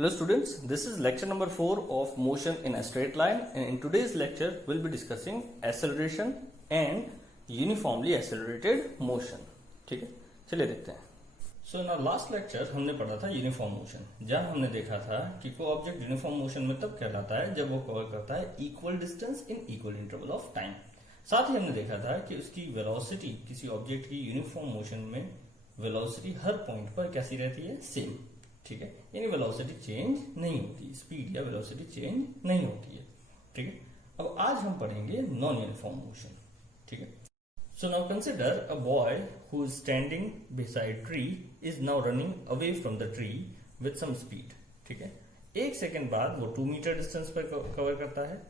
Hello students, this is lecture number 4 of motion in a straight line, and in today's lecture we'll be discussing acceleration and uniformly accelerated motion. ठीक है, चलिए देखते हैं. So in our last lecture हमने पढ़ा था uniform motion, जहां हमने देखा था कि कोई ऑब्जेक्ट यूनिफॉर्म मोशन में तब कहलाता है जब वो कवर करता है equal distance in equal interval of time. साथ ही हमने देखा था कि उसकी वेलोसिटी, किसी ऑब्जेक्ट की यूनिफॉर्म मोशन में वेलोसिटी हर पॉइंट पर कैसी रहती है, सेम. ठीक है, यानी वेलोसिटी चेंज नहीं होती, स्पीड या वेलोसिटी चेंज नहीं होती है. ठीक है, अब आज हम पढ़ेंगे नॉन यूनिफॉर्म मोशन. ठीक है, so now consider a boy who is standing beside tree is now running away from the tree with some speed. ठीक है, 1 सेकेंड बाद वो 2 मीटर डिस्टेंस पर कवर करता है,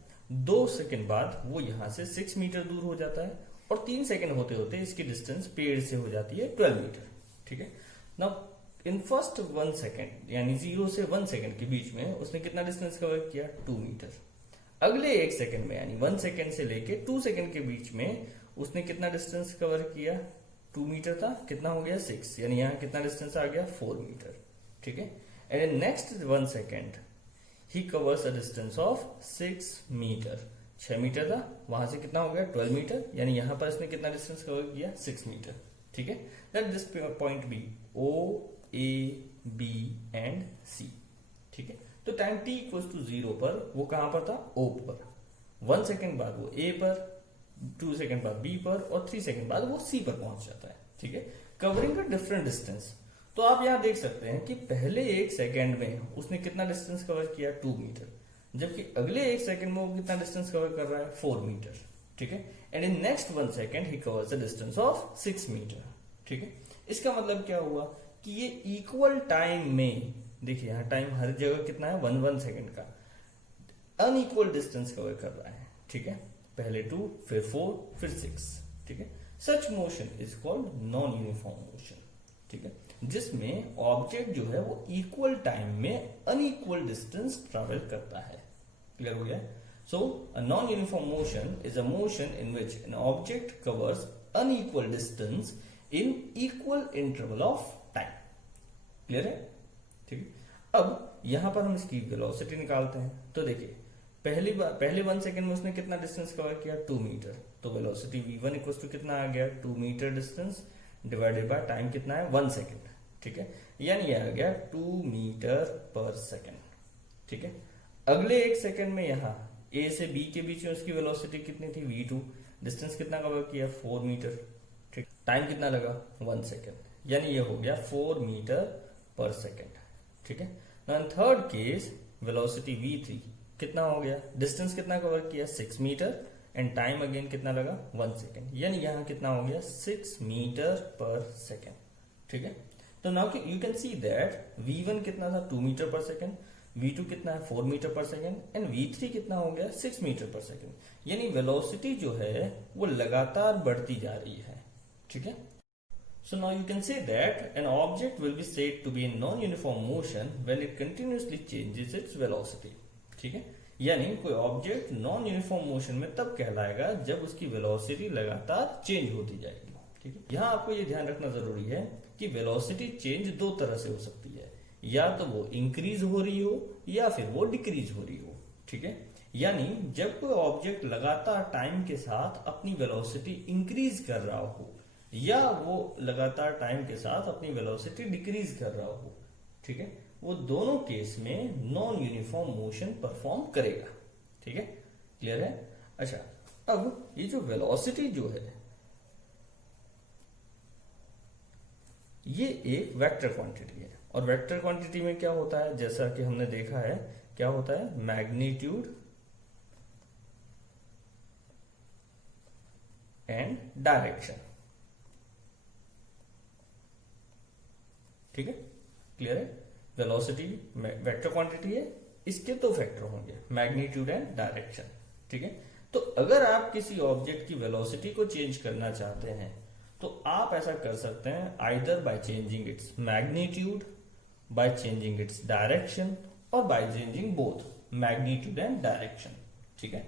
2 सेकेंड बाद वो यहां से 6 मीटर दूर हो जाता है, और 3 सेकेंड होते होते इसकी डिस्टेंस पेड़ से हो जाती है 12 मीटर. ठीक है, नाउ इन फर्स्ट 1 सेकेंड यानी 0 से 1 सेकेंड के बीच में उसने कितना डिस्टेंस कवर किया, 2 मीटर. अगले 1 सेकेंड में यानी 1 सेकेंड से लेके 2 सेकेंड के बीच में उसने कितना डिस्टेंस कवर किया, 2 मीटर था, कितना हो गया 6, यानी यहाँ कितना डिस्टेंस आ गया 4 मीटर. ठीक है, एंड इन नेक्स्ट 1 सेकेंड ही covers a distance of 6 metre. 6 metre था, वहां से कितना हो गया 12 मीटर, यानी यहां पर इसने कितना डिस्टेंस कवर किया 6 मीटर. ठीक है, let this point be O, A, B and C. ठीक है, तो टाइम t इक्वल टू 0 पर वो कहां पर था, O पर. 1 सेकेंड बाद वो A पर, 2 सेकेंड बाद B पर, और 3 सेकेंड बाद वो C पर पहुंच जाता है. ठीक है, कवरिंग अ डिफरेंट डिस्टेंस. तो आप यहां देख सकते हैं कि पहले 1 सेकेंड में उसने कितना डिस्टेंस कवर किया, 2 मीटर, जबकि अगले 1 सेकेंड में वो कितना डिस्टेंस कवर कर रहा है, 4 मीटर. ठीक है, एंड इन नेक्स्ट 1 सेकेंड ही covers the distance of 6 metre. ठीक है, इसका मतलब क्या हुआ कि ये इक्वल टाइम में, देखिए यहां टाइम हर जगह कितना है, 1 सेकेंड का, अनइक्वल डिस्टेंस कवर कर रहा है. ठीक है, पहले 2, फिर 4, फिर 6. ठीक है, such motion is called non uniform motion. ठीक है, जिसमें ऑब्जेक्ट जो है वो इक्वल टाइम में अनइक्वल डिस्टेंस ट्रेवल करता है. क्लियर हो गया? So a non uniform motion is a motion in which an object covers unequal distance in equal interval of time. Clear है? ठीक है, अब यहां पर हम इसकी वेलोसिटी निकालते हैं. तो देखिए पहले 1 सेकेंड में उसने कितना डिस्टेंस कवर किया, 2 मीटर, तो वेलोसिटी v1 इक्वल टू कितना आ गया, 2 metre distance divided by time कितना है, 1 सेकेंड. ठीक है, यानी ये आ गया 2 मीटर पर सेकेंड. ठीक है, अगले 1 सेकेंड में यहां A से B के बीच में उसकी वेलोसिटी कितनी थी, v2, डिस्टेंस कितना कवर किया, 4 मीटर. ठीक, टाइम कितना लगा, 1 सेकेंड, यानी ये हो गया 4 मीटर पर सेकेंड. ठीक है, in third case velocity v3 कितना हो गया, डिस्टेंस कितना कवर किया, 6 मीटर, एंड टाइम अगेन कितना लगा, 1 सेकेंड, यानी यहां कितना हो गया 6 मीटर पर सेकेंड. ठीक है, तो now you can see that v1 कितना था, 2 मीटर पर सेकेंड, v2 कितना है, 4 मीटर पर सेकेंड, एंड v3 कितना हो गया, 6 मीटर पर सेकेंड. यानी वेलोसिटी जो है वो लगातार बढ़ती जा रही है. ठीक है, so now you can say that an object will be said to be in non-uniform motion when it continuously changes its velocity. ठीक है, यानी कोई ऑब्जेक्ट नॉन यूनिफॉर्म मोशन में तब कहलाएगा जब उसकी वेलोसिटी लगातार चेंज होती जाएगी. ठीक है, यहां आपको ये ध्यान रखना जरूरी है कि वेलोसिटी चेंज 2 तरह से हो सकती है, या तो वो इंक्रीज हो रही हो या फिर वो डिक्रीज हो रही हो. ठीक है, यानी जब कोई ऑब्जेक्ट लगातार टाइम के साथ अपनी वेलोसिटी इंक्रीज कर रहा हो या वो लगातार टाइम के साथ अपनी वेलोसिटी डिक्रीज कर रहा हो. ठीक है, वो दोनों केस में नॉन यूनिफॉर्म मोशन परफॉर्म करेगा. ठीक है, क्लियर है? अच्छा, अब ये जो वेलोसिटी जो है ये एक वेक्टर क्वांटिटी है, और वेक्टर क्वांटिटी में क्या होता है, जैसा कि हमने देखा है, क्या होता है, मैग्नीट्यूड एंड डायरेक्शन. ठीक है, क्लियर है? वेलोसिटी वेक्टर क्वांटिटी है, इसके 2 फैक्टर होंगे, मैग्नीट्यूड एंड डायरेक्शन. ठीक है, तो अगर आप किसी ऑब्जेक्ट की वेलोसिटी को चेंज करना चाहते हैं तो आप ऐसा कर सकते हैं either by changing its magnitude, by changing its direction, और by changing both magnitude and direction. ठीक है,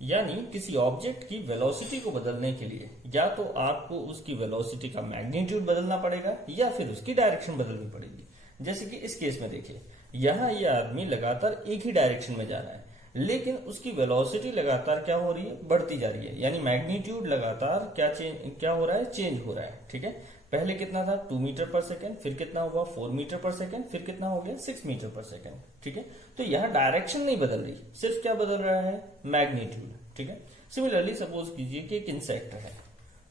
यानी किसी ऑब्जेक्ट की वेलोसिटी को बदलने के लिए या तो आपको उसकी वेलोसिटी का मैग्नीट्यूड बदलना पड़ेगा या फिर उसकी डायरेक्शन बदलनी पड़ेगी. जैसे कि इस केस में देखिए, यहाँ ये आदमी लगातार एक ही डायरेक्शन में जा रहा है, लेकिन उसकी वेलोसिटी लगातार क्या हो रही है, बढ़ती जा रही है, यानी मैग्नीट्यूड लगातार क्या हो रहा है, चेंज हो रहा है। ठीक है, पहले कितना था 2 मीटर पर सेकेंड, फिर कितना हुआ 4 मीटर पर सेकेंड, फिर कितना हो गया 6 मीटर पर सेकेंड। ठीक है, तो यहाँ डायरेक्शन नहीं बदल रही, सिर्फ क्या बदल रहा है, मैग्नीट्यूड। ठीक है, सिमिलरली सपोज कीजिए कि एक इंसेक्ट है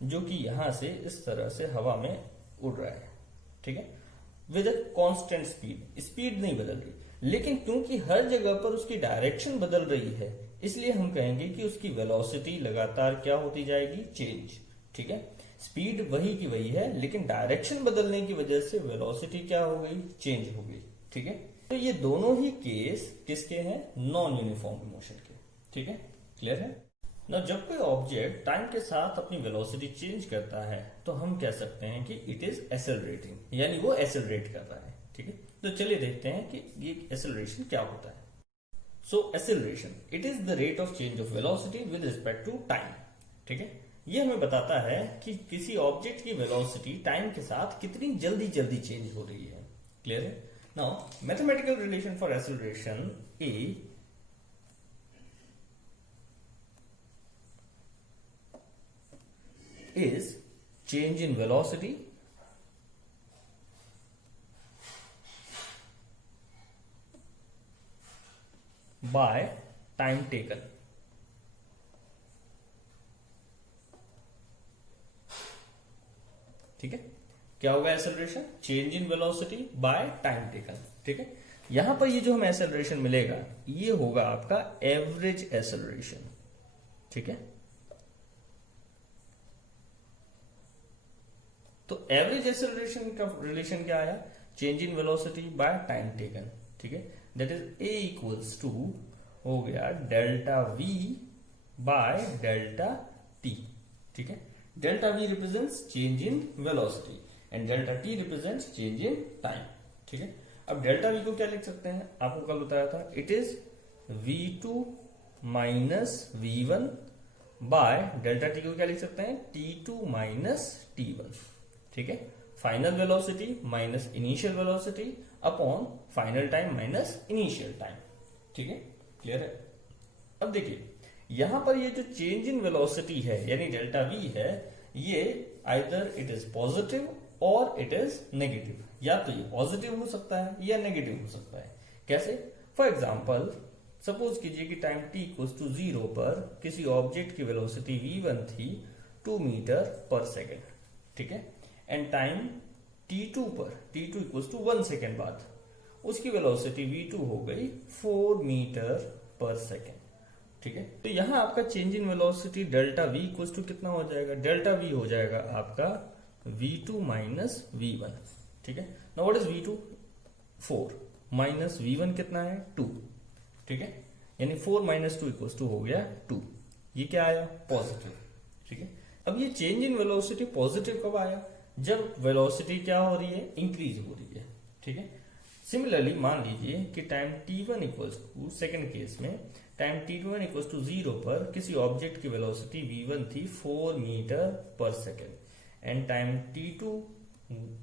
जो कि यहां से इस तरह से हवा में उड़ रहा है। ठीक है, with a constant speed, speed नहीं बदल रही, लेकिन क्योंकि हर जगह पर उसकी डायरेक्शन बदल रही है, इसलिए हम कहेंगे कि उसकी वेलोसिटी लगातार क्या होती जाएगी, चेंज। ठीक है, स्पीड वही की वही है, लेकिन डायरेक्शन बदलने की वजह से वेलोसिटी क्या हो गई, चेंज हो गई। ठीक है, तो ये दोनों ही केस किसके हैं, नॉन यूनिफॉर्म मोशन के। ठीक है, क्लियर है ना। जब कोई ऑब्जेक्ट टाइम के साथ अपनी वेलोसिटी चेंज करता है तो हम कह सकते हैं कि इट इज एक्सेलरेटिंग, यानी वो एक्सेलरेट कर रहा है। ठीक है, तो चलिए देखते हैं कि ये एक्सेलरेशन क्या होता है। So acceleration, it is the rate of change of velocity with respect to time. ठीक है, ये हमें बताता है कि किसी ऑब्जेक्ट की वेलोसिटी टाइम के साथ कितनी जल्दी जल्दी चेंज हो रही है। क्लियर है। Now mathematical relation for acceleration A is change in velocity by time taken। ठीक है, क्या होगा acceleration, change in velocity by time taken. ठीक है, यहां पर ये जो हमें एक्सेलरेशन मिलेगा ये होगा आपका एवरेज एक्सेलरेशन। ठीक है, तो एवरेज एक्सेलरेशन का रिलेशन क्या आया, change in velocity by time taken. ठीक है, that is a equals to हो गया delta we by delta t. ठीक है, delta v represents change in velocity and delta t represents change in time. ठीक है, अब डेल्टा वी को क्या लिख सकते हैं, आपको कल बताया था, it is v2 minus v1 bye delta T को क्या लिख सकते हैं, t2 माइनस t1। ठीक है, final velocity minus initial velocity upon final time minus initial time. ठीक है, क्लियर है। अब देखिए यहां पर ये जो चेंज इन वेलोसिटी है यानी डेल्टा वी है, ये आइदर इट इज पॉजिटिव और इट इज नेगेटिव, या तो ये पॉजिटिव हो सकता है या नेगेटिव हो सकता है। कैसे, फॉर एग्जाम्पल सपोज कीजिए कि टाइम t इक्वल्स टू 0 पर किसी ऑब्जेक्ट की वेलोसिटी v1 थी 2 मीटर पर सेकेंड। ठीक है, एंड टाइम t2 पर t2 इक्वल्स टू 1 सेकेंड बाद उसकी वेलोसिटी v2 हो गई 4 मीटर पर सेकेंड। ठीक है, तो यहां आपका change in velocity delta v equals to कितना हो जाएगा, डेल्टा v हो जाएगा आपका v2 माइनस v1। ठीक है, now what is v2, 4 minus v1 कितना है 2। ठीक है, यानी 4 माइनस 2 इक्वल्स टू हो गया 2। ये क्या आया, पॉजिटिव। ठीक है, अब ये चेंज इन वेलोसिटी पॉजिटिव कब आया, जब वेलोसिटी क्या हो रही है, इंक्रीज हो रही है। ठीक है, सिमिलरली मान लीजिए कि time t1 equals to, second case में टाइम t1 इक्वल्स टू 0 पर किसी ऑब्जेक्ट की वेलोसिटी v1 थी 4 मीटर पर सेकेंड एंड टाइम t2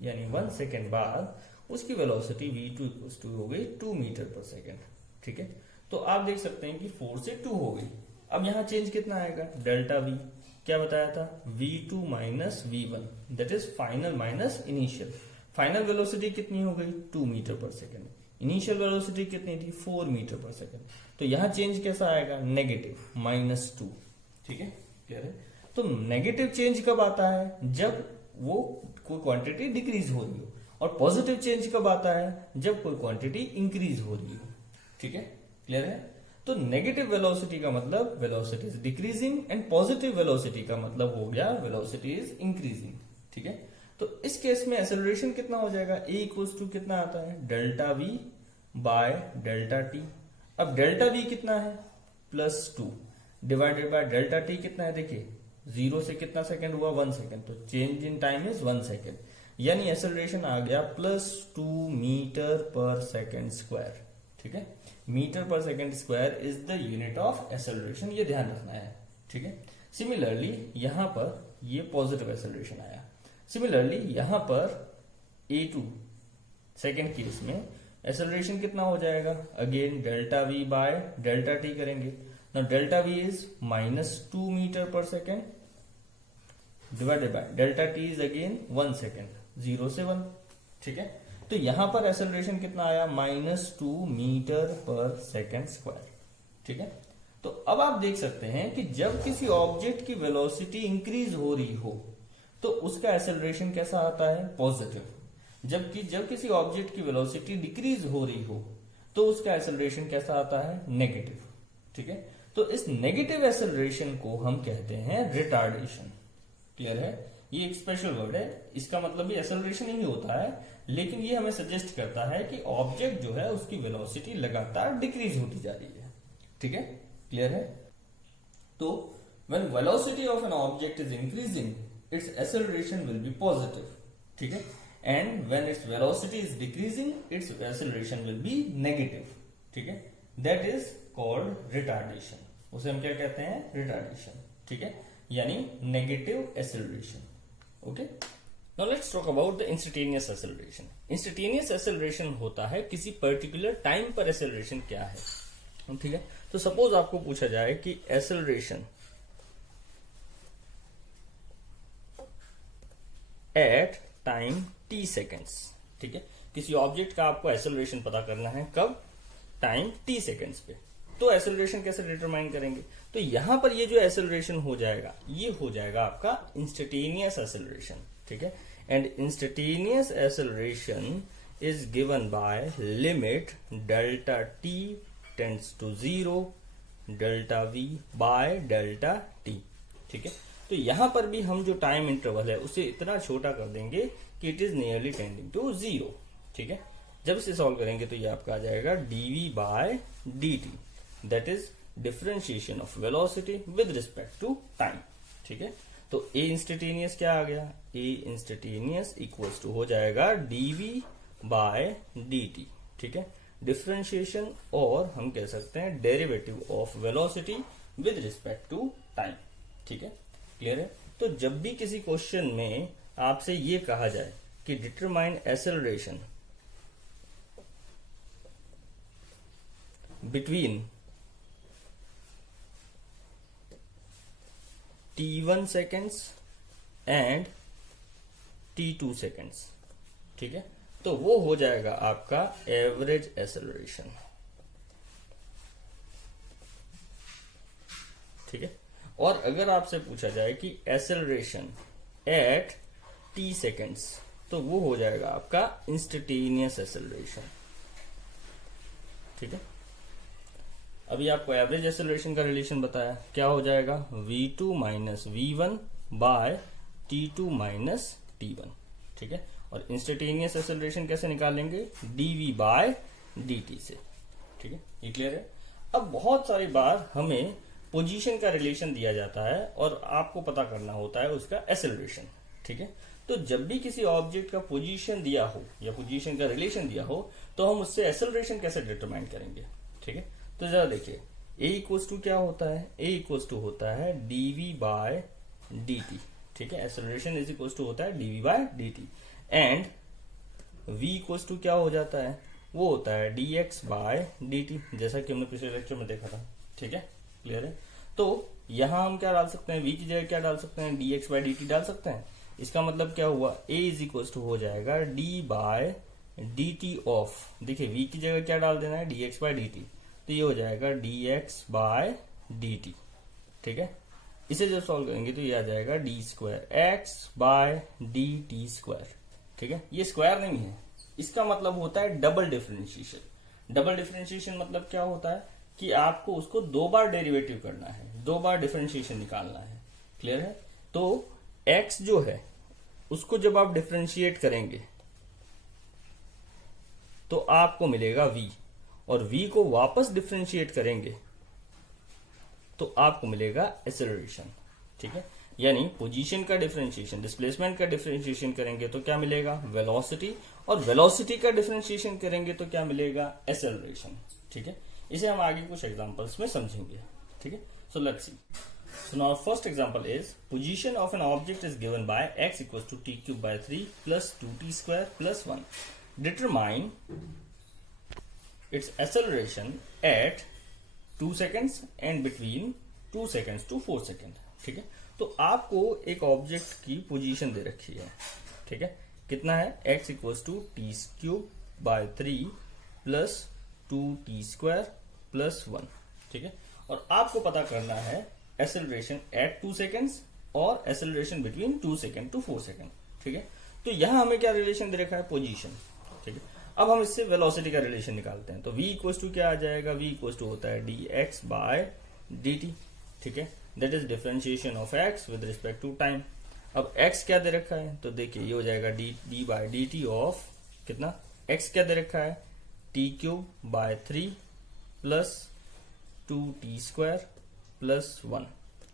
यानी 1 सेकेंड बाद उसकी वेलोसिटी v2 इक्वल्स टू हो गई 2 मीटर पर सेकेंड। ठीक है, तो आप देख सकते हैं कि 4 से 2 हो गई। अब यहां चेंज कितना आएगा, डेल्टा v क्या बताया था, v2 minus v1, that is final minus initial. Final velocity कितनी हो गई 2 मीटर पर सेकेंड, इनिशियल वेलोसिटी कितनी थी 4 मीटर पर सेकेंड। तो यहां चेंज कैसा आएगा, नेगेटिव -2। ठीक है, क्लियर है। तो नेगेटिव चेंज कब आता है, जब वो कोई क्वांटिटी डिक्रीज हो रही हो, और पॉजिटिव चेंज कब आता है, जब कोई क्वांटिटी इंक्रीज हो रही हो। ठीक है, क्लियर है। तो नेगेटिव वेलोसिटी का मतलब velocity is decreasing and positive velocity का मतलब हो गया वेलोसिटी इज इंक्रीजिंग। ठीक है, तो इस केस में एक्सेलरेशन कितना हो जाएगा, ए इक्वल्स टू कितना आता है, delta we by delta T. अब डेल्टा वी कितना है, +2 डिवाइडेड बाय डेल्टा टी कितना है, देखिए 0 से कितना सेकंड हुआ, 1 सेकंड, तो change in time is 1 second, यानी एक्सेलरेशन आ गया +2 मीटर पर सेकंड स्क्वायर। ठीक है, मीटर पर second square is the unit of acceleration, ये ध्यान रखना है। ठीक है, सिमिलरली यहां पर ये पॉजिटिव एक्सेलरेशन आया। सिमिलरली यहां पर A2 सेकेंड केस में एक्सेलरेशन कितना हो जाएगा, again delta we by delta T करेंगे। Now delta V is -2 metre पर second divided by delta T is again 1 second, 0 से 1। ठीक है, तो यहां पर एक्सेलरेशन कितना आया, -2 मीटर पर सेकेंड स्क्वायर। ठीक है, तो अब आप देख सकते हैं कि जब किसी ऑब्जेक्ट की वेलोसिटी इंक्रीज हो रही हो तो उसका एक्सेलरेशन कैसा आता है, पॉजिटिव। जबकि जब किसी ऑब्जेक्ट की वेलोसिटी डिक्रीज हो रही हो तो उसका एक्सेलरेशन कैसा आता है, नेगेटिव। ठीक है, तो इस नेगेटिव एक्सेलरेशन को हम कहते हैं रिटार्डेशन। क्लियर है, ये एक स्पेशल वर्ड है, इसका मतलब भी एक्सेलरेशन ही होता है, लेकिन ये हमें सजेस्ट करता है कि ऑब्जेक्ट जो है उसकी वेलोसिटी लगातार डिक्रीज होती जा रही है। ठीक है, क्लियर है। तो when velocity of an object is increasing its acceleration will be positive. ठीक है, and when its velocity is decreasing it's acceleration will be negative. ठीक है, दैट इज कॉल्ड रिटार्डेशन। उसे हम क्या कहते हैं, रिटार्डेशन। ठीक है, यानी negative acceleration. Okay, now let's talk about the instantaneous acceleration. Instantaneous acceleration होता है किसी पर्टिकुलर टाइम पर एक्सेलरेशन क्या है। ठीक है, तो सपोज आपको पूछा जाए कि acceleration at time t seconds. ठीक है, किसी ऑब्जेक्ट का आपको एक्सेलरेशन पता करना है, कब, टाइम t सेकेंड्स पे। तो एक्सेलरेशन कैसे डिटरमाइन करेंगे, तो यहां पर ये जो एक्सेलरेशन हो जाएगा ये हो जाएगा आपका इंस्टेंटेनियस एक्सेलरेशन। ठीक है, and instantaneous acceleration is given by limit delta t tends to 0 delta v by डेल्टा t। ठीक है, तो यहां पर भी हम जो टाइम इंटरवल है उसे इतना छोटा कर देंगे कि it is nearly tending to 0। ठीक है, जब इसे सॉल्व करेंगे तो ये आपका आ जाएगा dv by dt, that is differentiation of velocity with respect to time. ठीक है, तो a इंस्टेंटेनियस क्या आ गया, a इंस्टेंटेनियस इक्वल्स टू हो जाएगा dv बाय dt। ठीक है, डिफरेंशिएशन और हम कह सकते हैं derivative of velocity with respect to time. ठीक है, क्लियर है। तो जब भी किसी क्वेश्चन में आपसे ये कहा जाए कि determine acceleration between t1 seconds and t2 seconds, ठीक है, तो वो हो जाएगा आपका एवरेज एक्सेलरेशन। ठीक है, और अगर आपसे पूछा जाए कि एक्सेलरेशन एट t सेकेंड्स तो वो हो जाएगा आपका इंस्टेंटेनियस एक्सेलरेशन। ठीक है, अभी आपको एवरेज एक्सेलरेशन का रिलेशन बताया, क्या हो जाएगा, v2 minus v1 bye t2 minus t1। ठीक है, और इंस्टेंटेनियस एक्सेलरेशन कैसे निकालेंगे, dv बाय dt से। ठीक है, ये क्लियर है। अब बहुत सारी बार हमें पोजीशन का रिलेशन दिया जाता है और आपको पता करना होता है उसका एक्सेलरेशन। ठीक है, तो जब भी किसी ऑब्जेक्ट का पोजीशन दिया हो या पोजीशन का रिलेशन दिया हो तो हम उससे एक्सेलरेशन कैसे डिटरमाइन करेंगे। ठीक है, तो जरा देखिए, a इक्वल्स टू क्या होता है, a इक्वल्स टू होता है dv बाय dt। ठीक है, एक्सेलरेशन इज इक्वल्स टू होता है dv by dt and v equals to क्या हो जाता है, वो होता है dx बाय dt, जैसा कि हमने पिछले लेक्चर में देखा था। ठीक है, क्लियर है। तो यहां हम क्या डाल सकते हैं, v की जगह क्या डाल सकते हैं, dx बाय dt डाल सकते हैं। इसका मतलब क्या हुआ, a इज इक्वल्स टू हो जाएगा d बाय dt ऑफ, देखिए v की जगह क्या डाल देना है, dx बाय dt, तो ये हो जाएगा dx बाय dt। ठीक है, इसे जब सॉल्व करेंगे तो ये आ जाएगा d square x by d t square. ठीक है, ये स्क्वायर नहीं है, इसका मतलब होता है डबल डिफरेंशिएशन। डबल डिफरेंशिएशन मतलब क्या होता है कि आपको उसको दो बार डेरिवेटिव करना है, दो बार डिफरेंशिएशन निकालना है। क्लियर है, तो x जो है उसको जब आप डिफरेंशिएट करेंगे तो आपको मिलेगा v, और v को वापस डिफरेंशिएट करेंगे तो आपको मिलेगा एक्सेलरेशन। ठीक है, यानी पोजीशन का डिफरेंशिएशन, डिस्प्लेसमेंट का डिफरेंशिएशन करेंगे तो क्या मिलेगा, वेलोसिटी, और वेलोसिटी का डिफरेंशिएशन करेंगे तो क्या मिलेगा, एक्सेलरेशन। ठीक है, इसे हम आगे कुछ एग्जांपल्स में समझेंगे। ठीक है, so let's see. So now first example is position of an object is given by x equals to t cube by 3 plus 2t square plus 1. Determine its acceleration at 2 seconds and between 2 seconds to 4 second. ठीक है, तो आपको एक object की position दे रखी है। ठीक है, कितना है, x equals to t cube by 3 plus 2t square plus 1। ठीक है, और आपको पता करना है एक्सेलरेशन एट 2 सेकेंड्स और acceleration between 2 second to 4 second. ठीक है, तो यहां हमें क्या रिलेशन दे रखा है, पोजीशन। ठीक है, अब हम इससे वेलोसिटी का रिलेशन निकालते हैं। तो v इक्वल्स टू क्या आ जाएगा, v इक्वल्स टू होता है dx बाय dt। ठीक है, that is differentiation of x with respect to time. अब x क्या दे रखा है, तो देखिए ये हो जाएगा d बाय dt ऑफ कितना, x क्या दे रखा है, t cube by 3 plus 2t square plus 1।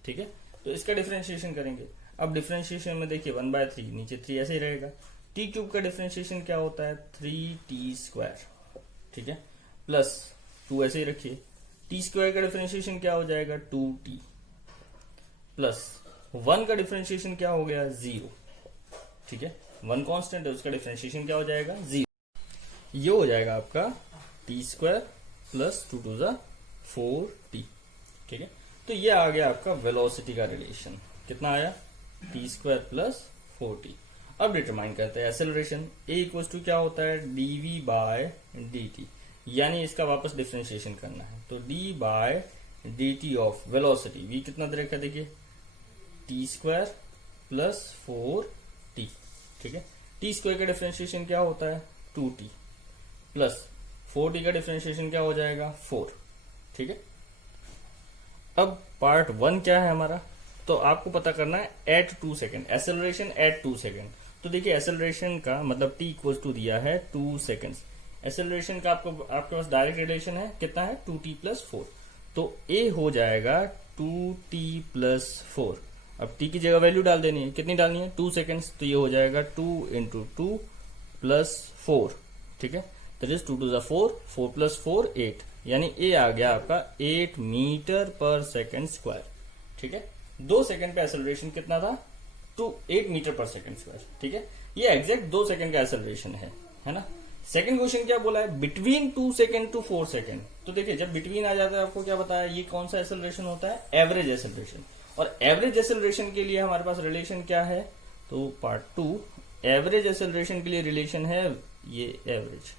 ठीक है, तो इसका डिफरेंशिएशन करेंगे। अब डिफरेंशिएशन में देखिए 1/3, नीचे 3 ऐसे ही रहेगा। टी क्यूब का डिफरेंशिएशन क्या होता है, 3t स्क्वायर। ठीक है, प्लस 2 ऐसे ही रखिए। टी स्क्वायर का डिफरेंशिएशन क्या हो जाएगा, 2t प्लस 1 का डिफरेंशिएशन क्या हो गया, 0। ठीक है, 1 कांस्टेंट है, उसका डिफरेंशिएशन क्या हो जाएगा, 0। ये हो जाएगा आपका T square plus 2 to 4t। ठीक है, तो ये आ गया आपका वेलोसिटी का रिलेशन। कितना आया, टी स्क्वायर प्लस 4t। अब डिटरमाइन करते हैं एक्सेलरेशन। ए इक्वल्स टू क्या होता है, dv बाय dt, यानी इसका वापस डिफरेंशिएशन करना है। तो d by dt of velocity, v कितना दे रखा है, देखिए टी स्क्वायर प्लस 4t। ठीक है, टी स्क्वायर का डिफरेंशिएशन क्या होता है, 2t प्लस 4t का डिफरेंशिएशन क्या हो जाएगा, 4। ठीक है, अब पार्ट 1 क्या है हमारा, तो आपको पता करना है at 2 second, acceleration at 2 second. तो देखिए एक्सेलरेशन का मतलब t इक्वल टू दिया है 2 सेकेंड्स। एक्सेलरेशन का आपके पास डायरेक्ट रिलेशन है, कितना है, 2t प्लस 4। तो a हो जाएगा 2t प्लस 4। अब t की जगह वैल्यू डाल देनी है, कितनी डालनी है, 2 सेकेंड्स। तो ये हो जाएगा 2 इंटू 2 प्लस 4। ठीक है, दैट इज 2 टू 4, 4 प्लस 4 8, यानी ए आ गया आपका 8 मीटर पर सेकेंड स्क्वायर। ठीक है, 2 सेकेंड पे एक्सेलरेशन कितना था, 8 मीटर पर सेकेंड स्क्वायर। ठीक है, ये एग्जैक्ट 2 सेकेंड का एक्सेलरेशन है ना। सेकेंड क्वेश्चन क्या बोला है, बिटवीन 2 सेकेंड टू 4 सेकेंड। तो देखिए जब बिटवीन आ जाता है, आपको क्या बताया, ये कौन सा एक्सेलरेशन होता है, एवरेज एक्सेलरेशन। और एवरेज एक्सेलरेशन के लिए हमारे पास रिलेशन क्या है, तो पार्ट 2 एवरेज एक्सेलरेशन के लिए रिलेशन है ये एवरेज।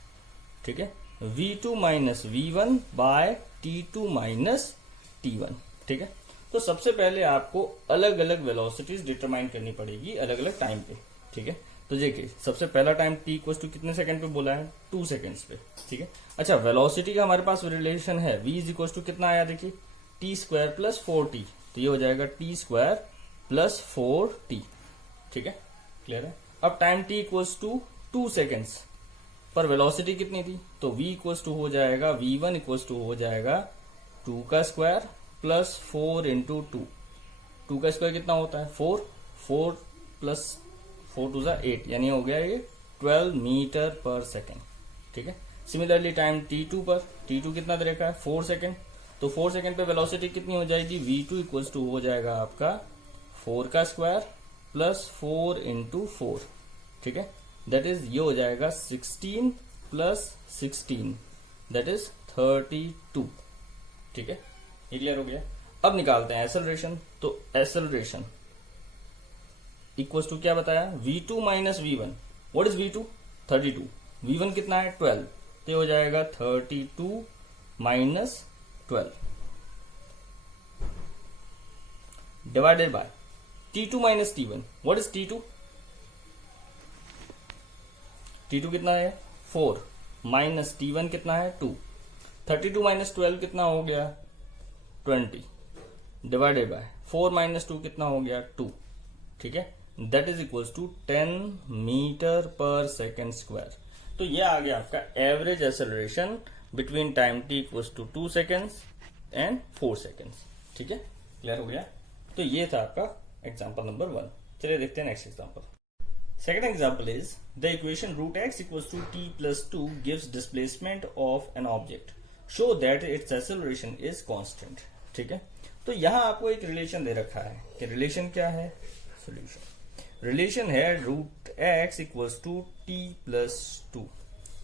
ठीक है, v2 minus v1 bye t2 minus t1। ठीक है, तो सबसे पहले आपको अलग अलग वेलोसिटीज डिटरमाइन करनी पड़ेगी अलग अलग टाइम पे। ठीक है, तो देखिए सबसे पहला टाइम t इक्वल टू कितने सेकंड पे बोला है, 2 सेकंड्स पे। ठीक है, अच्छा वेलोसिटी का हमारे पास रिलेशन है, v इज इक्वल टू कितना आया, देखिए टी स्क्वायर प्लस 4t। तो ये हो जाएगा टी स्क्वायर प्लस 4t। ठीक है, क्लियर है। अब time t equals to 2 seconds पर वेलोसिटी कितनी थी, तो v इक्वल्स टू हो जाएगा, v1 इक्वल्स टू हो जाएगा 2 का स्क्वायर प्लस 4 इंटू 2 का स्क्वायर कितना होता है, 4 प्लस 4 टू 8, यानी हो गया ये 12 मीटर पर सेकेंड। ठीक है, सिमिलरली टाइम t2 पर, t2 कितना दे रखा है, 4 सेकेंड। तो 4 सेकेंड पे वेलोसिटी कितनी हो जाएगी, v2 इक्वल्स टू हो जाएगा आपका 4 का स्क्वायर प्लस 4 इंटू 4। ठीक है, दैट इज ये हो जाएगा 16 प्लस 16, दैट इज 32। ठीक है, ये क्लियर हो गया। अब निकालते हैं एक्सेलरेशन। तो एक्सेलरेशन इक्वल्स टू क्या बताया, v2 minus v1। What is v2, 32। v1 कितना है, 12। तो ये हो जाएगा 32 minus 12 divided by t2 minus t1। What is t2, t2 कितना है, 4 माइनस t1 कितना है, 2। 32 माइनस 12 कितना हो गया, 20 डिवाइडेड बाय 4 माइनस 2 कितना हो गया, 2। ठीक है, that is equals to 10 metre पर सेकेंड स्क्वायर। तो ये आ गया आपका average acceleration between time t equals to 2 seconds and 4 seconds. ठीक है, क्लियर हो गया। तो ये था आपका एग्जाम्पल नंबर 1। चलिए देखते हैं next example. Second example is the equation root x equals to t plus 2 gives displacement of an object. Show that its acceleration is constant. ठीक है, तो यहां आपको एक रिलेशन दे रखा है कि रिलेशन क्या है, सोल्यूशन रिलेशन है root x equals to t plus 2।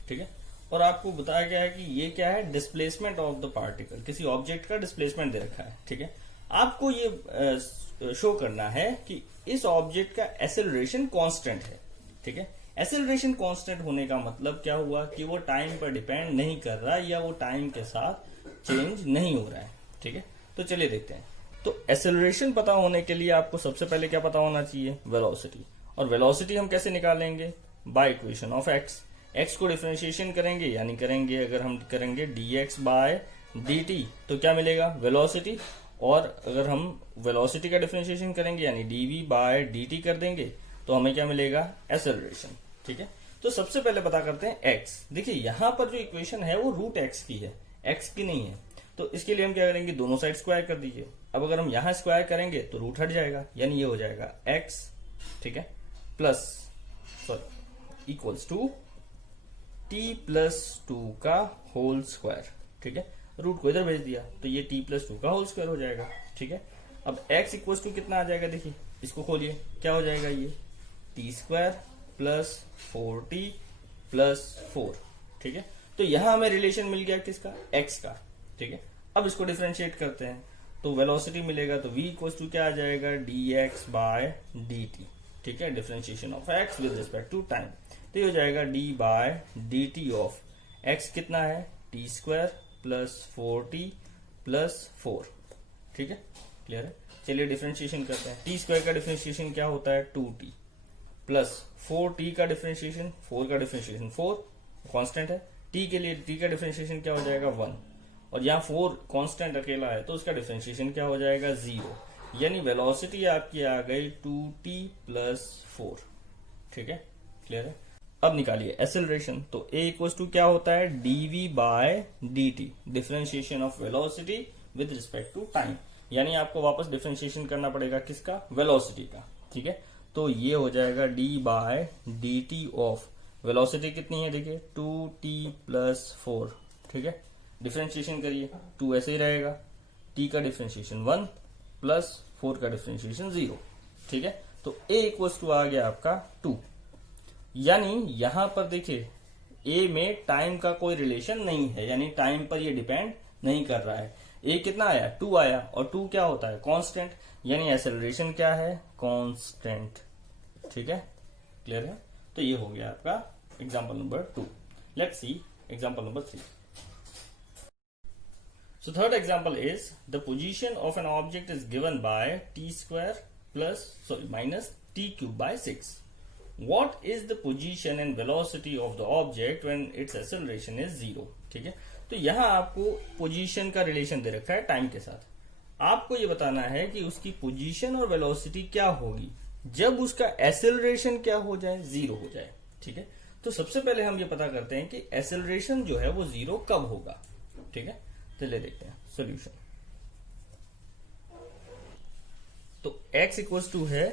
ठीक है, और आपको बताया गया है कि ये क्या है, डिस्प्लेसमेंट ऑफ द पार्टिकल, किसी ऑब्जेक्ट का डिस्प्लेसमेंट दे रखा है, ठीक है। आपको ये शो करना है कि इस ऑब्जेक्ट का एक्सेलरेशन कांस्टेंट है, ठीक है। एक्सेलरेशन कांस्टेंट होने का मतलब क्या हुआ कि वो टाइम पर डिपेंड नहीं कर रहा या वो टाइम के साथ चेंज नहीं हो रहा है, ठीक है। तो चलिए देखते हैं। तो एक्सेलरेशन पता होने के लिए आपको सबसे पहले क्या पता होना चाहिए, वेलोसिटी। और वेलोसिटी हम कैसे निकालेंगे, by equation of x. X को डिफरेंशिएशन करेंगे, यानी करेंगे अगर हम करेंगे dx बाय dt तो क्या मिलेगा, वेलोसिटी। और अगर हम वेलोसिटी का डिफरेंशिएशन करेंगे यानी dv बाय dt कर देंगे तो हमें क्या मिलेगा, एक्सेलरेशन, ठीक है। तो सबसे पहले पता करते हैं x। देखिए यहां पर जो इक्वेशन है वो रूट x की है, x की नहीं है। तो इसके लिए हम क्या करेंगे, दोनों साइड स्क्वायर कर दीजिए। अब अगर हम यहां स्क्वायर करेंगे तो रूट हट जाएगा, यानी ये हो जाएगा x, ठीक है, plus sorry equals to t+2 का होल स्क्वायर, ठीक है। रूट को इधर भेज दिया तो ये t+2 का होल स्क्वायर हो जाएगा, ठीक है। अब x इक्वल्स टू कितना आ जाएगा, देखिए इसको खोलिए, क्या हो जाएगा, ये t² प्लस 4t प्लस 4, ठीक है। तो यहां हमें रिलेशन मिल गया किसका, x का, ठीक है। अब इसको डिफरेंशिएट करते हैं तो वेलोसिटी मिलेगा, तो v इक्वल्स टू क्या आ जाएगा, dx बाय dt, ठीक है। Differentiation of x with respect to time, तो ये हो जाएगा d by dt of x कितना है, t² प्लस 4t प्लस 4, ठीक है, क्लियर है। चलिए डिफरेंशिएशन करते हैं। t² का डिफरेंशिएशन क्या होता है, 2t प्लस 4t का डिफरेंशिएशन, 4 का डिफरेंशिएशन 4 कांस्टेंट है, t के लिए t का डिफरेंशिएशन क्या हो जाएगा 1, और यहाँ 4 कांस्टेंट अकेला है तो उसका डिफरेंशिएशन क्या हो जाएगा 0, यानी वेलोसिटी आपकी आ गई 2t प्लस 4, ठीक है, क्लियर है। अब निकालिए एक्सेलरेशन। तो a इक्वल्स टू क्या होता है, dv by dt, differentiation of velocity with respect to time, यानी आपको वापस डिफरेंशिएशन करना पड़ेगा किसका, वेलोसिटी का, ठीक है। तो ये हो जाएगा d by dt of velocity कितनी है, देखिए 2t प्लस 4, ठीक है। डिफरेंशिएशन करिए, 2 ऐसे ही रहेगा, t का डिफरेंशिएशन 1 प्लस 4 का डिफरेंशिएशन 0, ठीक है। तो a इक्वल्स टू आ गया आपका 2, यानी यहां पर देखिए a में टाइम का कोई रिलेशन नहीं है, यानी टाइम पर ये डिपेंड नहीं कर रहा है। a कितना आया, 2 आया, और 2 क्या होता है, कांस्टेंट, यानी एक्सेलरेशन क्या है, कांस्टेंट, ठीक है, क्लियर है। तो ये हो गया आपका example number 2। Let's see example number 3। So third example is the position of an object is given by minus t cube by 6. What is the position and velocity of the object when its acceleration is 0? ठीक है, तो यहां आपको position का relation दे रखा है time के साथ। आपको ये बताना है कि उसकी पोजीशन और वेलोसिटी क्या होगी जब उसका एक्सेलरेशन क्या हो जाए, 0 हो जाए, ठीक है। तो सबसे पहले हम ये पता करते हैं कि एक्सेलरेशन जो है वो 0 कब होगा, ठीक है। चलिए देखते हैं सोल्यूशन। तो x इक्वल्स टू है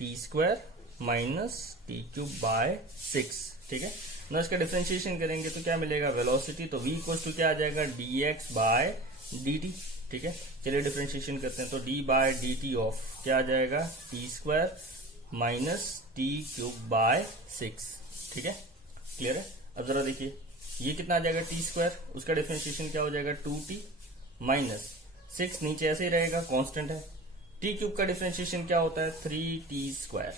t² minus T cube bye 6, ठीक है ना। इसका डिफरेंशिएशन करेंगे तो क्या मिलेगा, वेलोसिटी, तो v इक्वल्स टू क्या आ जाएगा, dx बाय dt, ठीक है। चलिए डिफरेंशिएशन करते हैं, तो d बाय dt ऑफ क्या आ जाएगा, t² minus T cube bye 6, ठीक है, क्लियर है। अब जरा देखिए ये कितना आ जाएगा, t², उसका डिफरेंशिएशन क्या हो जाएगा, 2t माइनस 6, नीचे ऐसे ही रहेगा, कांस्टेंट है। t क्यूब का डिफरेंशिएशन क्या होता है, 3t²,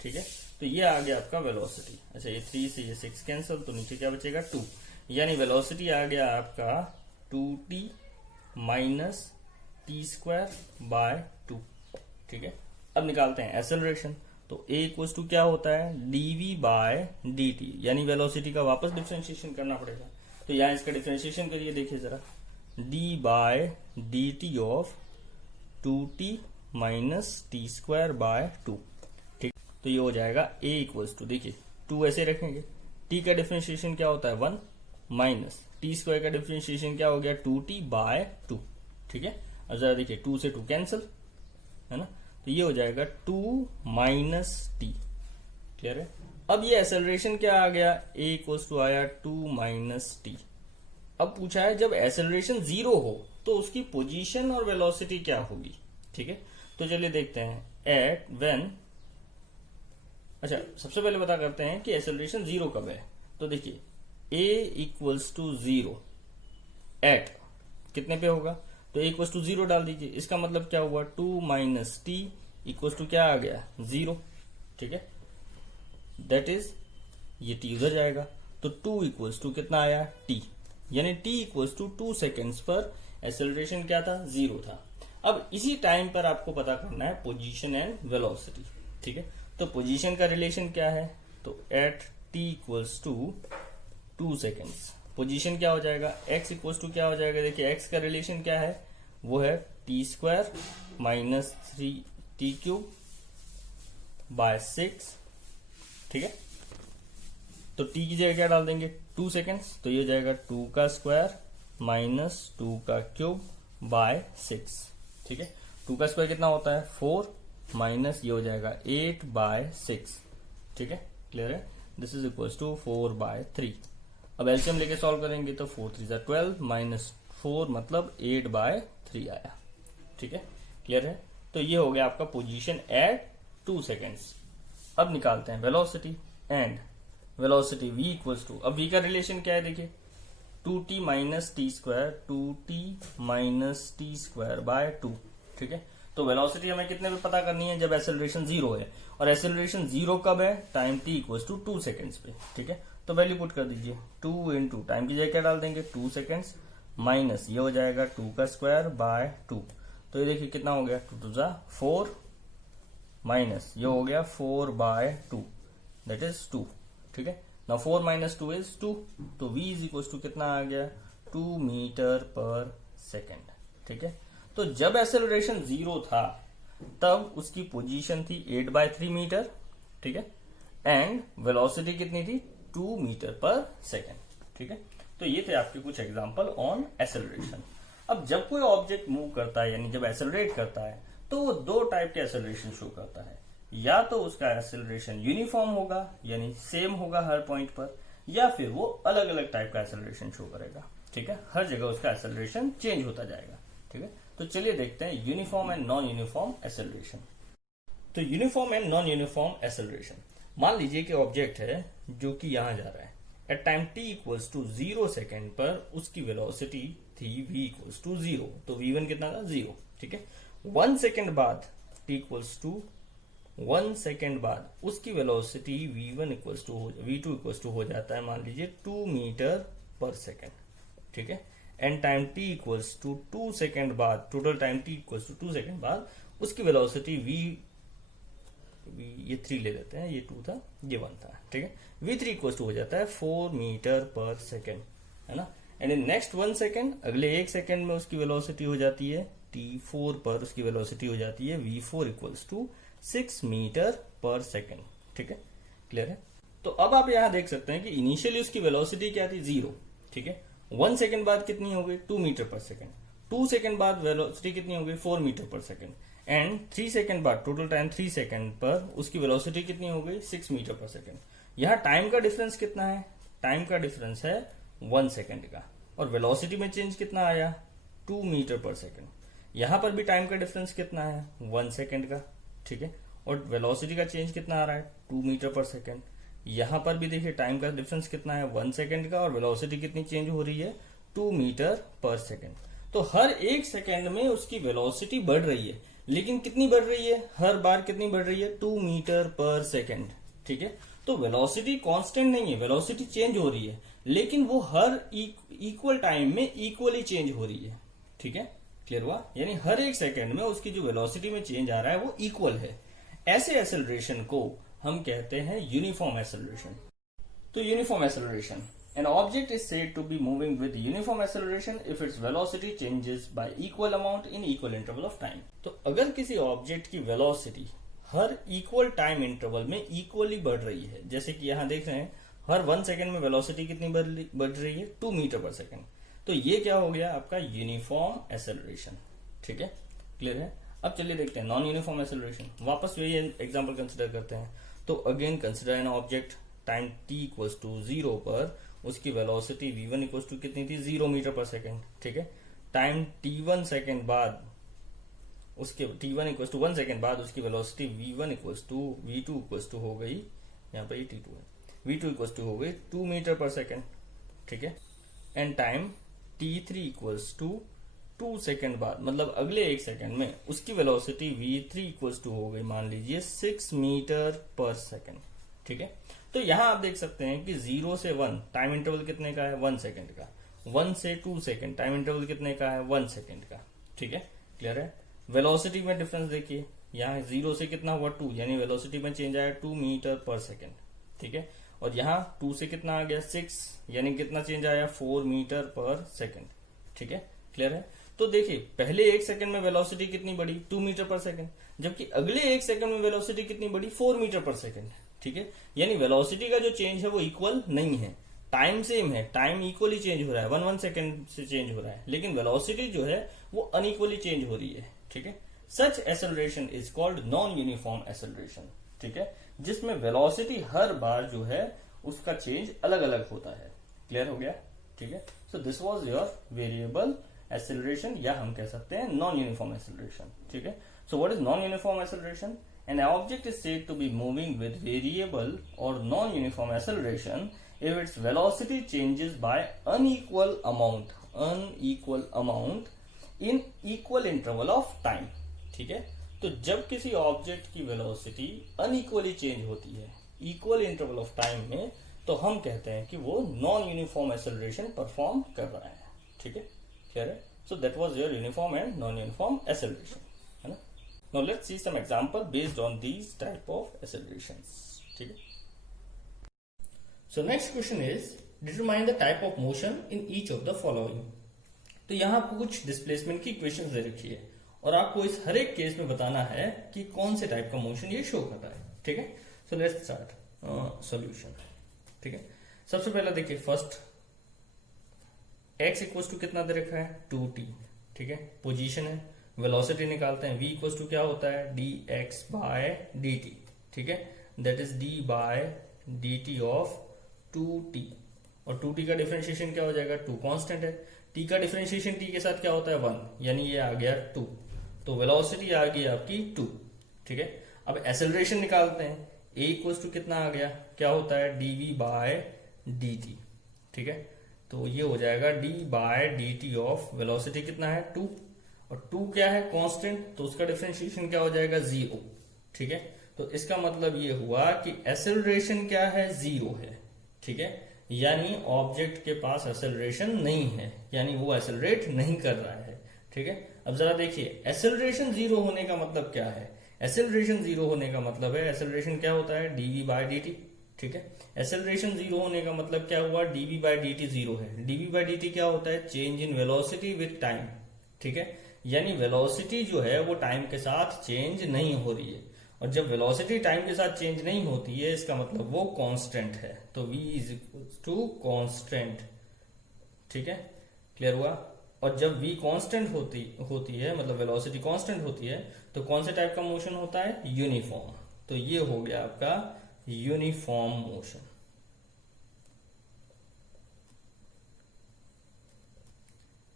ठीक है। तो ये आ गया आपका वेलोसिटी। अच्छा, ये 3 से ये 6 कैंसिल, तो नीचे क्या बचेगा, 2, यानी वेलोसिटी आ गया आपका 2t माइनस t² बाय 2, ठीक है। अब निकालते हैं एक्सेलरेशन। तो a इक्वल्स टू क्या होता है, dv बाय dt, यानी वेलोसिटी का वापस डिफरेंशिएशन करना पड़ेगा। तो यहां इसका डिफरेंशिएशन करिए, देखिए जरा, d by dt of 2t minus t² by 2, ठीक। तो ये हो जाएगा a इक्वल्स टू, देखिए 2 ऐसे रखेंगे, t का डिफरेंशिएशन क्या होता है 1 माइनस t² का डिफरेंशिएशन क्या हो गया 2t बाय 2, ठीक है। अब जरा देखिए 2 से 2 कैंसिल, है ना, तो ये हो जाएगा 2 माइनस टी, क्लियर है। अब ये एक्सेलरेशन क्या आ गया, a इक्वल्स टू आया 2 माइनस टी। अब पूछा है जब एक्सेलरेशन 0 हो तो उसकी पोजीशन और वेलोसिटी क्या होगी, ठीक है। तो चलिए देखते हैं एट व्हेन, अच्छा सबसे पहले पता करते हैं कि एक्सेलरेशन 0 कब है। तो देखिए a इक्वल्स टू 0 एट कितने पे होगा, तो a इक्वल्स टू 0 डाल दीजिए। इसका मतलब क्या हुआ, 2 माइनस टी इक्वल्स टू क्या आ गया, 0। ठीक है, दैट इज ये t उधर जाएगा, तो 2 इक्वल्स टू कितना आया, t, यानी t इक्वल्स टू 2 सेकेंड्स पर एक्सेलरेशन क्या था, 0 था। अब इसी टाइम पर आपको पता करना है पोजीशन एंड वेलोसिटी। ठीक है, तो पोजीशन का रिलेशन क्या है, तो at t equals to 2 seconds, position क्या हो जाएगा, x इक्वल्स टू क्या हो जाएगा, देखिए x का रिलेशन क्या है, वो है T square minus 3t cube by 6। ठीक है, तो t की जगह क्या डाल देंगे, 2 सेकेंड्स, तो ये हो जाएगा 2 का स्क्वायर माइनस 2 का क्यूब बाय 6। ठीक है, 2 का स्क्वायर कितना होता है, 4 माइनस ये हो जाएगा 8 बाय 6। ठीक है, क्लियर है, this is equals to 4 by 3। अब एलसीएम लेके सॉल्व करेंगे तो 4 3 12 माइनस 4 मतलब 8 बाय 3 आया। ठीक है, क्लियर है, तो ये हो गया आपका पोजीशन एट 2 सेकेंड्स। अब निकालते हैं velocity and velocity v equals to, अब v का रिलेशन क्या है, देखिए 2t minus t square, 2t minus t square by 2। ठीक है, तो वेलोसिटी हमें कितने पे पता करनी है, जब एक्सेलरेशन 0 है, और एक्सेलरेशन 0 कब है, time t equals to 2 seconds पे। ठीक है, तो वैल्यू पुट कर दीजिए, 2 इंटू टाइम की जगह क्या डाल देंगे, 2 सेकेंड्स माइनस ये हो जाएगा 2 का स्क्वायर बाय 2। तो ये देखिए कितना हो गया, 2 टू जा 4 माइनस ये हो गया 4 बाय 2, दैट इज 2। ठीक है, ना 4 माइनस 2 इज 2, तो v इज इक्वल टू कितना आ गया, 2 मीटर पर सेकेंड। ठीक है, तो जब एक्सेलरेशन 0 था तब उसकी पोजीशन थी 8 बाय 3 मीटर। ठीक है, एंड वेलोसिटी कितनी थी, 2 मीटर पर सेकेंड। ठीक है, तो ये थे आपके कुछ एग्जांपल ऑन एक्सेलरेशन। अब जब कोई ऑब्जेक्ट मूव करता है, यानी जब एक्सेलरेट करता है, तो वो 2 टाइप के एक्सेलरेशन शो करता है, या तो उसका एक्सेलरेशन यूनिफॉर्म होगा, यानी सेम होगा हर पॉइंट पर, या फिर वो अलग अलग टाइप का एक्सेलरेशन शो करेगा। ठीक है, हर जगह उसका एक्सेलरेशन चेंज होता जाएगा। ठीक है, तो चलिए देखते हैं uniform and non uniform acceleration. तो uniform and non uniform acceleration, मान लीजिए कि ऑब्जेक्ट है जो कि यहां जा रहा है, at time t equals to 0 second पर उसकी वेलोसिटी थी v इक्वल्स टू 0, तो v1 कितना था, 0। ठीक है, 1 सेकेंड बाद t इक्वल्स टू 1 सेकेंड बाद उसकी velocity v1 equals to v2 equals to हो जाता है, मान लीजिए 2 मीटर पर सेकेंड। ठीक है, and time t equals to 2 second बाद, total time t equals to 2 second बाद उसकी वेलोसिटी ये 3 ले लेते हैं, ये 2 था, ये 1 था। ठीक है, v3 इक्वल्स टू हो जाता है 4 मीटर पर सेकेंड, है ना। एंड इन नेक्स्ट 1 सेकेंड, अगले 1 सेकेंड में उसकी वेलोसिटी हो जाती है t4 पर उसकी वेलोसिटी हो जाती है v4 इक्वल्स टू 6 मीटर पर सेकेंड। ठीक है, क्लियर है। तो अब आप यहां देख सकते हैं कि इनिशियली उसकी वेलोसिटी क्या थी, 0। ठीक है, 1 सेकेंड बाद कितनी हो गई, 2 मीटर पर सेकेंड। 2 सेकेंड बाद वेलोसिटी कितनी हो गई, 4 मीटर पर सेकेंड। एंड 3 सेकेंड बाद, टोटल टाइम 3 सेकेंड पर उसकी वेलोसिटी कितनी हो गई, 6 मीटर पर सेकेंड। यहाँ टाइम का डिफरेंस कितना है, टाइम का डिफरेंस है 1 सेकेंड का, और वेलोसिटी में चेंज कितना आया, 2 मीटर पर सेकेंड। यहां पर भी टाइम का डिफरेंस कितना है, 1 सेकेंड का। ठीक है, और वेलोसिटी का चेंज कितना आ रहा है, 2 मीटर पर सेकेंड। यहां पर भी देखिए टाइम का डिफरेंस कितना है, 1 सेकेंड का, और वेलोसिटी कितनी चेंज हो रही है, 2 मीटर पर सेकेंड। तो हर 1 सेकेंड में उसकी वेलोसिटी बढ़ रही है, लेकिन कितनी बढ़ रही है, हर बार कितनी बढ़ रही है, 2 मीटर पर सेकेंड। ठीक है, तो वेलोसिटी कांस्टेंट नहीं है, वेलोसिटी चेंज हो रही है, लेकिन वो हर इक्वल टाइम में इक्वली चेंज हो रही है। ठीक है, क्लियर हुआ, यानी हर 1 सेकेंड में उसकी जो वेलोसिटी में चेंज आ रहा है वो इक्वल है। ऐसे एक्सेलरेशन को हम कहते हैं यूनिफॉर्म एक्सेलरेशन। तो uniform acceleration, an object is said to be moving with uniform acceleration if its velocity changes by equal amount in equal interval of time। तो अगर किसी ऑब्जेक्ट की वेलोसिटी हर इक्वल टाइम इंटरवल में equally बढ़ रही है, जैसे कि यहां देख रहे हैं हर 1 सेकेंड में वेलोसिटी कितनी बढ़ रही है, 2 मीटर पर सेकेंड, तो ये क्या हो गया आपका यूनिफॉर्म एक्सेलरेशन। ठीक है, क्लियर है। अब चलिए देखते हैं नॉन यूनिफॉर्म एक्सेलरेशन, वापस वही एग्जांपल कंसिडर करते हैं। तो again consider an object time t equals to 0 पर उसकी वेलोसिटी v1 इक्वल्स टू कितनी थी, 0 मीटर पर सेकेंड। ठीक है, टाइम t1 सेकेंड बाद उसके t1 इक्वल्स टू 1 सेकेंड बाद उसकी velocity v1 equals to v2 equals to हो गई, यहाँ पर ये t2 है, v2 इक्वल्स टू हो गई 2 मीटर पर सेकेंड। ठीक है, and time t3 equals to 2 second बाद, मतलब अगले 1 सेकेंड में उसकी वेलोसिटी v3 इक्वल्स टू हो गई मान लीजिए 6 मीटर पर सेकेंड। ठीक है, तो यहां आप देख सकते हैं कि 0 से 1 टाइम इंटरवल कितने का है, 1 सेकेंड का। 1 से 2 सेकेंड टाइम इंटरवल कितने का है, 1 सेकेंड का। ठीक है, क्लियर है। वेलोसिटी में डिफरेंस देखिए, यहाँ 0 से कितना हुआ 2, यानी वेलोसिटी में चेंज आया 2 मीटर पर सेकेंड। ठीक है, और यहाँ 2 से कितना आ गया 6, यानी कितना चेंज आया 4 मीटर पर सेकेंड। ठीक है, क्लियर है। तो देखिए पहले 1 सेकेंड में वेलोसिटी कितनी बढ़ी, 2 मीटर पर सेकेंड, जबकि अगले 1 सेकेंड में वेलोसिटी कितनी बढ़ी, 4 मीटर पर सेकेंड। ठीक है, यानी वेलोसिटी का जो चेंज है वो इक्वल नहीं है। टाइम सेम है, टाइम इक्वली चेंज हो रहा है, 1 सेकेंड से चेंज हो रहा है, लेकिन वेलोसिटी जो है वो अनइक्वली चेंज हो रही है। ठीक है, such acceleration is called non uniform acceleration. ठीक है, जिसमें वेलोसिटी हर बार जो है उसका चेंज अलग अलग होता है। क्लियर हो गया। ठीक है, so this was your variable acceleration, या हम कह सकते हैं नॉन यूनिफॉर्म एक्सेलरेशन। ठीक है, so what is non uniform acceleration? An object is said to be moving with variable or non-uniform acceleration if its velocity changes by unequal amount in equal interval of time. ठीक है, तो जब किसी object की velocity unequally change होती है equal interval of time में, तो हम कहते हैं कि वो नॉन यूनिफॉर्म एक्सेलरेशन परफॉर्म कर रहा है। ठीक है, क्लियर है। So that was your uniform and non uniform acceleration, है ना। Now let's see some example based on these type of accelerations. ठीक है, so next question is determine the type of motion in each of the following. तो यहाँ आपको कुछ displacement की equations दे रखी है और आपको इस हर एक केस में बताना है कि कौन से टाइप का मोशन ये शो कर रहा है। ठीक है, सो लेट्स स्टार्ट सॉल्यूशन। ठीक है, सबसे पहला देखिए फर्स्ट x इक्वल टू कितना दे रखा है 2t। ठीक है, पोजीशन है, वेलोसिटी निकालते हैं, v इक्वल टू क्या होता है dx बाय dt। ठीक है, that is d by dt of 2t, और 2t का डिफरेंशिएशन क्या हो जाएगा 2 कांस्टेंट है, t का डिफरेंशिएशन t के साथ क्या होता है 1, यानी ये आ गया 2, तो वेलोसिटी आ गई आपकी 2। ठीक है, अब एक्सेलरेशन निकालते हैं, a इक्वल टू कितना आ गया, क्या होता है dv बाय dt। ठीक है, तो ये हो जाएगा d by dt of velocity कितना है 2, और 2 क्या है कांस्टेंट, तो उसका डिफरेंशिएशन क्या हो जाएगा 0। ठीक है, तो इसका मतलब ये हुआ कि एक्सेलरेशन क्या है 0 है। ठीक है, यानी ऑब्जेक्ट के पास एक्सेलरेशन नहीं है, यानी वो एक्सेलरेट नहीं कर रहा है। ठीक है, अब जरा देखिए एक्सेलरेशन 0 होने का मतलब क्या है, एक्सेलरेशन 0 होने का मतलब है एक्सेलरेशन क्या होता है dv बाय dt। ठीक है, एक्सेलरेशन 0 होने का मतलब क्या हुआ dv बाय dt 0 है, dv बाय dt क्या होता है change in velocity with time. ठीक है, यानी वेलोसिटी जो है वो टाइम के साथ चेंज नहीं हो रही है, और जब वेलोसिटी टाइम के साथ चेंज नहीं होती है इसका मतलब वो कांस्टेंट है, तो v is equal to constant. ठीक है, क्लियर हुआ। और जब v कांस्टेंट होती है मतलब वेलोसिटी कांस्टेंट होती है, तो कौन से टाइप का मोशन होता है यूनिफॉर्म। तो ये हो गया आपका यूनिफॉर्म मोशन।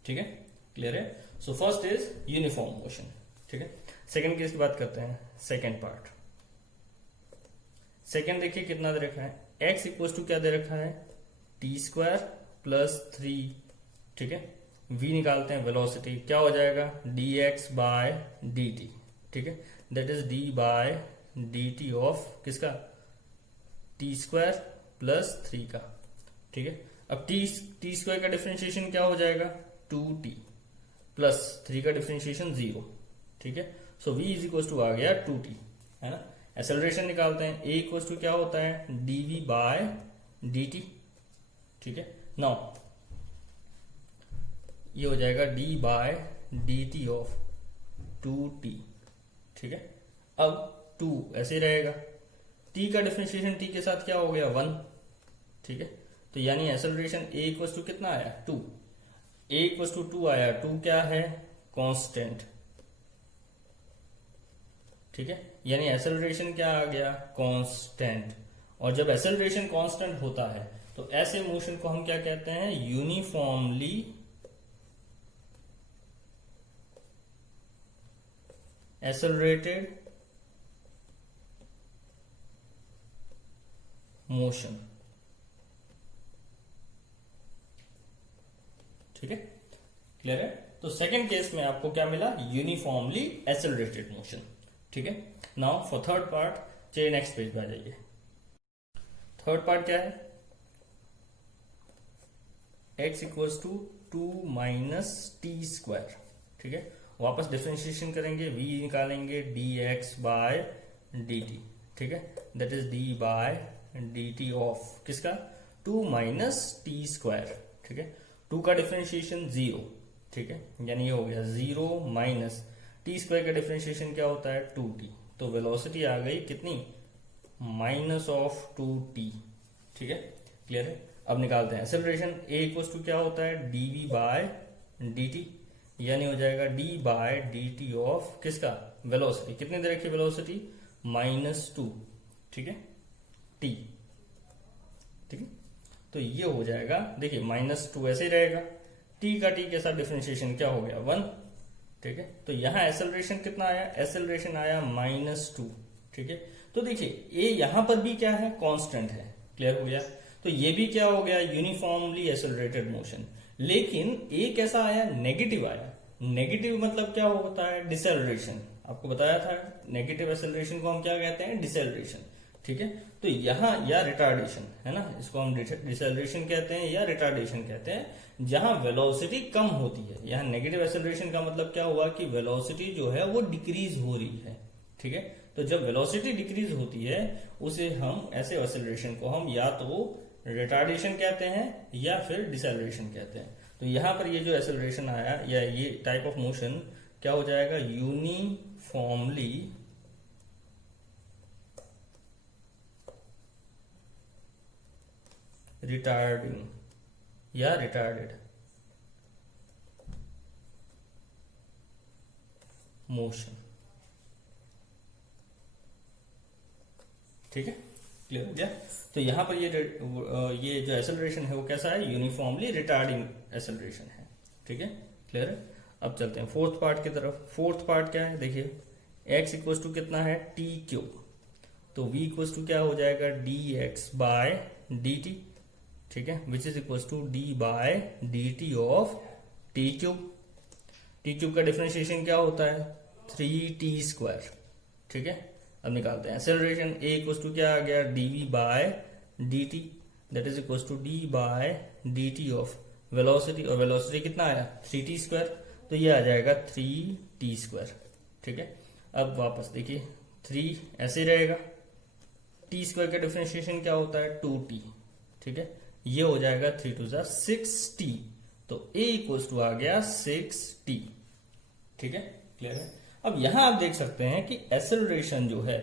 ठीक है, क्लियर है। So first is uniform motion. ठीक है, सेकंड केस की बात करते हैं, सेकंड पार्ट। सेकंड देखिए कितना दे रखा है, x इक्वल टू क्या दे रखा है टी स्क्वायर प्लस 3। ठीक है, v निकालते हैं, वेलोसिटी क्या हो जाएगा dx बाय dt। ठीक है, that is d by dt of किसका टी स्क्वायर प्लस 3 का। ठीक है, अब टी स्क्वायर का डिफरेंशिएशन क्या हो जाएगा 2t प्लस 3 का डिफरेंशिएशन 0। ठीक है, सो v इज इक्वल टू आ गया 2t, है ना। एक्सेलरेशन निकालते हैं, a इक्वल टू क्या होता है dv बाय dt। ठीक है, नाउ ये हो जाएगा d by dt of 2t। ठीक है, अब 2 ऐसे ही रहेगा, t का डिफरेंशिएशन t के साथ क्या हो गया 1। ठीक है, तो यानी एक्सेलरेशन a इक्वल टू कितना आया 2, a इक्वल टू 2 आया, 2 क्या है कांस्टेंट। ठीक है, यानी एक्सेलरेशन क्या आ गया कांस्टेंट, और जब एक्सेलरेशन कांस्टेंट होता है तो ऐसे मोशन को हम क्या कहते हैं यूनिफॉर्मली एक्सेलरेटेड मोशन। ठीक है, क्लियर है। तो सेकंड केस में आपको क्या मिला, यूनिफॉर्मली एसेलरेटेड मोशन। ठीक है, नाउ फॉर थर्ड पार्ट, चलिए नेक्स्ट पेज पे आ जाइए। थर्ड पार्ट क्या है, x equals to 2 minus t square. ठीक है, वापस डिफरेंशिएशन करेंगे, v निकालेंगे dx बाय dt। ठीक है, that is d by dt of किसका, 2 माइनस टी स्क्वायर। ठीक है, 2 का डिफरेंशिएशन 0। ठीक है, यानी ये हो गया 0 माइनस टी स्क्वायर का डिफरेंशिएशन क्या होता है, 2t। तो वेलोसिटी आ गई कितनी, माइनस ऑफ 2t। ठीक है, क्लियर है। अब निकालते हैं एक्सेलरेशन, a इक्वल्स टू क्या होता है, dv बाय dt, यानी हो जाएगा d बाय dt ऑफ किसका, वेलोसिटी। कितनी दे रखी वेलोसिटी, -2। ठीक है, t। ठीक है, तो ये हो जाएगा, देखिए -2 ऐसे ही रहेगा, t का t के साथ डिफरेंशिएशन क्या हो गया, 1। ठीक है, तो यहां एक्सेलरेशन कितना आया, एक्सेलरेशन आया -2। ठीक है, तो देखिए ये यहां पर भी क्या है, कांस्टेंट है। क्लियर हो गया, तो ये भी क्या हो गया, यूनिफॉर्मली एक्सेलरेटेड मोशन। लेकिन ए कैसा आया, नेगेटिव आया। नेगेटिव मतलब क्या होता है, डिसेलरेशन। आपको बताया था नेगेटिव एक्सेलरेशन को हम क्या कहते हैं, डिसेलरेशन। ठीक है, तो यहां या रिटार्डेशन है ना, इसको हम डिसेलरेशन कहते हैं या रिटार्डेशन कहते हैं, जहां वेलोसिटी कम होती है। यहां नेगेटिव एक्सेलरेशन का मतलब क्या हुआ कि वेलोसिटी जो है वो डिक्रीज हो रही है। ठीक है, तो जब वेलोसिटी डिक्रीज होती है उसे हम ऐसे एक्सेलरेशन को हम या तो रिटार्डेशन कहते हैं या फिर डिसेलरेशन कहते हैं। तो यहां पर ये जो एक्सेलरेशन आया या ये टाइप ऑफ मोशन क्या हो जाएगा, यूनिफॉर्मली रिटार्डिंग या रिटार्डेड मोशन। ठीक है, क्लियर हो गया। तो यहां पर ये जो एक्सेलरेशन है वो कैसा है, यूनिफॉर्मली रिटार्डिंग एक्सेलरेशन है। ठीक है, क्लियर है। अब चलते हैं फोर्थ पार्ट की तरफ। फोर्थ पार्ट क्या है, देखिए x इक्वल्स टू कितना है, t क्यूब। तो v इक्वल्स टू क्या हो जाएगा, dx बाय dt। ठीक है, which is equals to d by dt of t cube. t cube का डिफरेंशिएशन क्या होता है, 3t स्क्वायर। ठीक है, अब निकालते हैं एक्सेलरेशन, a इक्वल्स टू क्या आ गया, dv by dt, that is equals to d by dt of velocity. और वेलोसिटी कितना आया, 3t स्क्वायर, तो ये आ जाएगा 3t स्क्वायर। ठीक है, अब वापस देखिए 3 ऐसे रहेगा, t स्क्वायर का डिफरेंशिएशन क्या होता है, 2t। ठीक है, ये हो जाएगा 3 टू 6t, तो a इक्वल्स टू आ गया 6t। ठीक है, क्लियर है। अब यहां आप देख सकते हैं कि एक्सेलरेशन जो है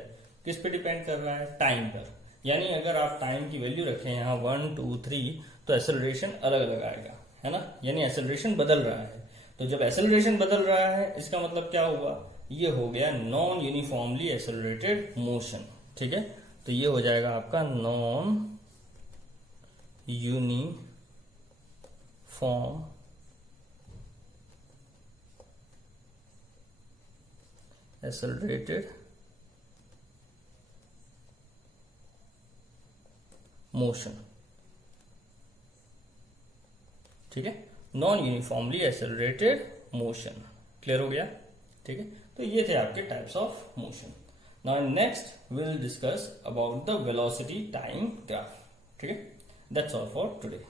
किस पे डिपेंड कर रहा है, टाइम पर। यानी अगर आप टाइम की वैल्यू रखें यहाँ 1 2 3 तो एक्सेलरेशन अलग अलग आएगा, है ना, यानी एक्सेलरेशन बदल रहा है। तो जब एक्सेलरेशन बदल रहा है इसका मतलब क्या हुआ, ये हो गया नॉन यूनिफॉर्मली एक्सेलरेटेड मोशन। ठीक है, तो ये हो जाएगा आपका नॉन यूनिफॉर्म एक्सेलरेटेड मोशन। ठीक है, non uniformly accelerated motion. Clear हो गया। ठीक है, तो ये थे आपके types of motion. Now next will discuss about the velocity time graph. ठीक है, दैट्स ऑल फॉर टुडे।